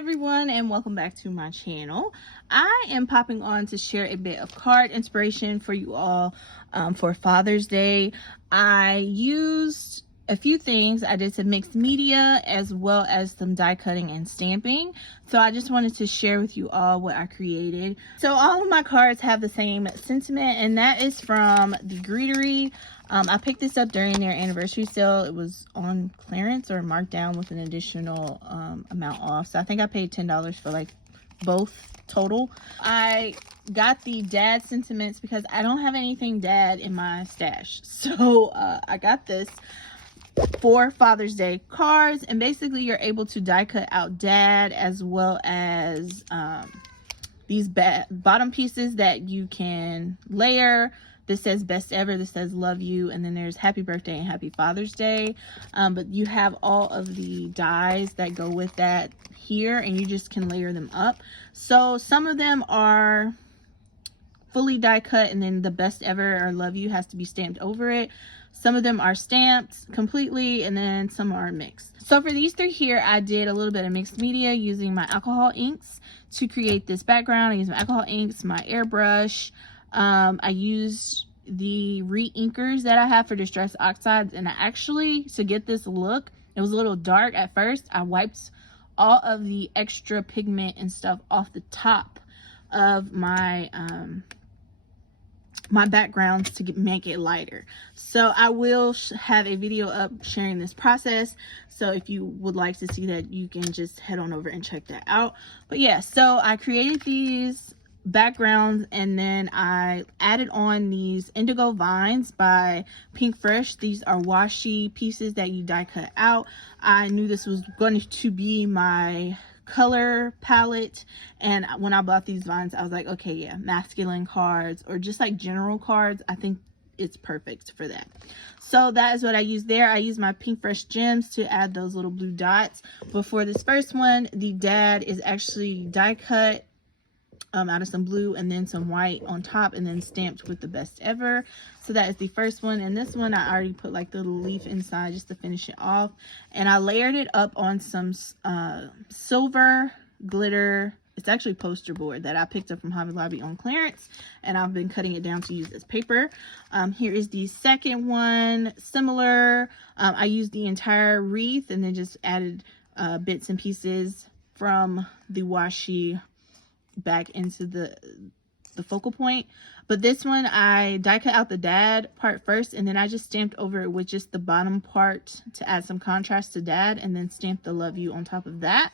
everyone, and welcome back to my channel. I am popping on to share a bit of card inspiration for you all for Father's Day. I used a few things. I did some mixed media as well as some die cutting and stamping. So I just wanted to share with you all what I created. So all of my cards have the same sentiment, and that is from the Greetery. I picked this up during their anniversary sale. It was on clearance or marked down with an additional amount off. So I think I paid $10 for like both total. I got the dad sentiments because I don't have anything dad in my stash. So I got this for Father's Day cards, and basically you're able to die cut out dad as well as these bottom pieces that you can layer. This says best ever, this says love you, and then there's happy birthday and happy Father's Day. But you have all of the dies that go with that here, and you just can layer them up. So some of them are fully die cut, and then the best ever or love you has to be stamped over it. Some of them are stamped completely, and then some are mixed. So for these three here, I did a little bit of mixed media using my alcohol inks to create this background. I used my alcohol inks, my airbrush. I used the re-inkers that I have for Distress Oxides, and I actually, to get this look, it was a little dark at first. I wiped all of the extra pigment and stuff off the top of my my backgrounds to make it lighter. So I will have a video up sharing this process, so if you would like to see that, you can just head on over and check that out. But yeah, so I created these backgrounds, and then I added on these indigo vines by Pinkfresh. These are washi pieces that you die cut out. I knew this was going to be my color palette, and when I bought these vines, I was like, okay, yeah, masculine cards or just like general cards, I think it's perfect for that. So that is what I used there. I used my Pinkfresh gems to add those little blue dots. But for this first one, the dad is actually die cut out of some blue and then some white on top, and then stamped with the best ever. So that is the first one. And this one I already put like the little leaf inside just to finish it off, and I layered it up on some silver glitter. It's actually poster board that I picked up from Hobby Lobby on clearance, and I've been cutting it down to use as paper. Here is the second one, similar. I used the entire wreath and then just added bits and pieces from the washi back into the focal point. But this one I die cut out the dad part first, and then I just stamped over it with just the bottom part to add some contrast to dad, and then stamped the love you on top of that.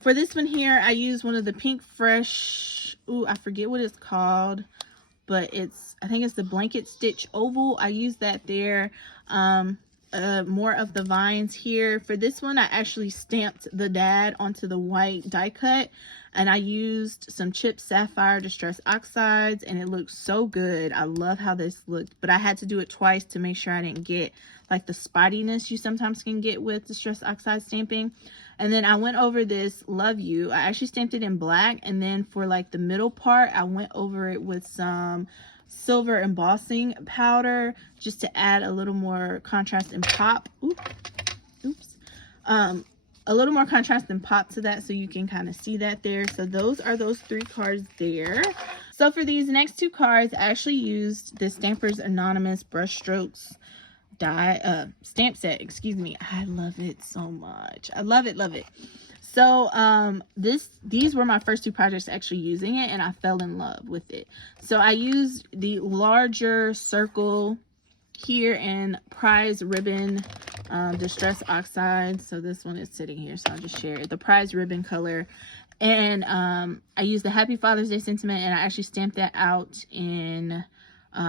For this one here, I used one of the Pinkfresh, I forget what it's called, but I think it's the blanket stitch oval. I used that there. More of the vines here. For this one, I actually stamped the dad onto the white die cut, and I used some chipped sapphire Distress Oxides, and it looked so good. I love how this looked, but I had to do it twice to make sure I didn't get like the spottiness you sometimes can get with Distress Oxide stamping. And then I went over this love you. I actually stamped it in black, and then for like the middle part, I went over it with some silver embossing powder just to add a little more contrast and pop. A little more contrast and pop to that, so you can kind of see that there. So those are those three cards there. So for these next two cards, I actually used the Stampers Anonymous Brushstrokes die stamp set, excuse me. I love it so much. I love it, love it. So these were my first two projects actually using it, and I fell in love with it. So I used the larger circle here in Prize Ribbon Distress Oxide. So this one is sitting here, so I'll just share it. The Prize Ribbon color. And I used the Happy Father's Day sentiment, and I actually stamped that out in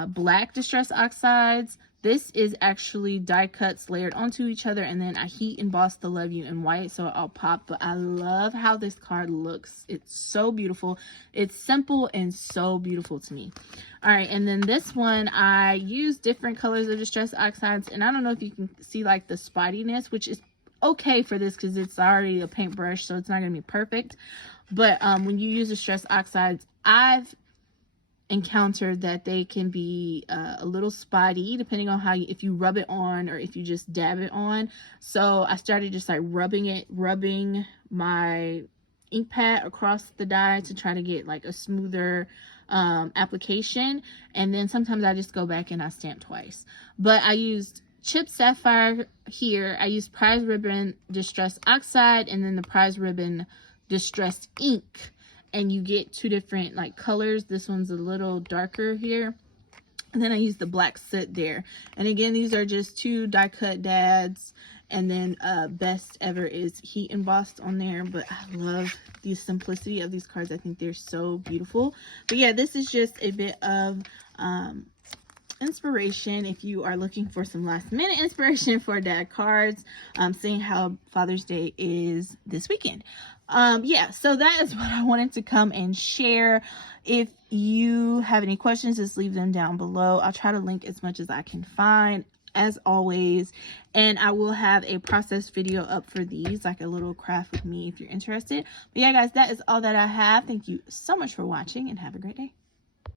black Distress Oxides. This is actually die cuts layered onto each other, and then I heat embossed the love you in white so it all popped. But I love how this card looks. It's so beautiful. It's simple and so beautiful to me. All right, and then this one I used different colors of Distress Oxides, and I don't know if you can see like the spottiness, which is okay for this because it's already a paintbrush, so it's not going to be perfect. But when you use Distress Oxides, I've encountered that they can be a little spotty depending on how if you rub it on or if you just dab it on. So I started just like rubbing my ink pad across the die to try to get like a smoother application. And then sometimes I just go back and I stamp twice. But I used Chip Sapphire here. I used Prize Ribbon Distress Oxide and then the Prize Ribbon Distressed Ink. And you get two different like colors. This one's a little darker here. And then I use the black soot there. And again, these are just two die cut dads. And then Best Ever is heat embossed on there. But I love the simplicity of these cards. I think they're so beautiful. But yeah, this is just a bit of inspiration if you are looking for some last minute inspiration for dad cards, seeing how Father's Day is this weekend. Yeah, so that is what I wanted to come and share. If you have any questions, just leave them down below. I'll try to link as much as I can find, as always, and I will have a process video up for these, like a little craft with me if you're interested. But yeah, guys, that is all that I have. Thank you so much for watching and have a great day.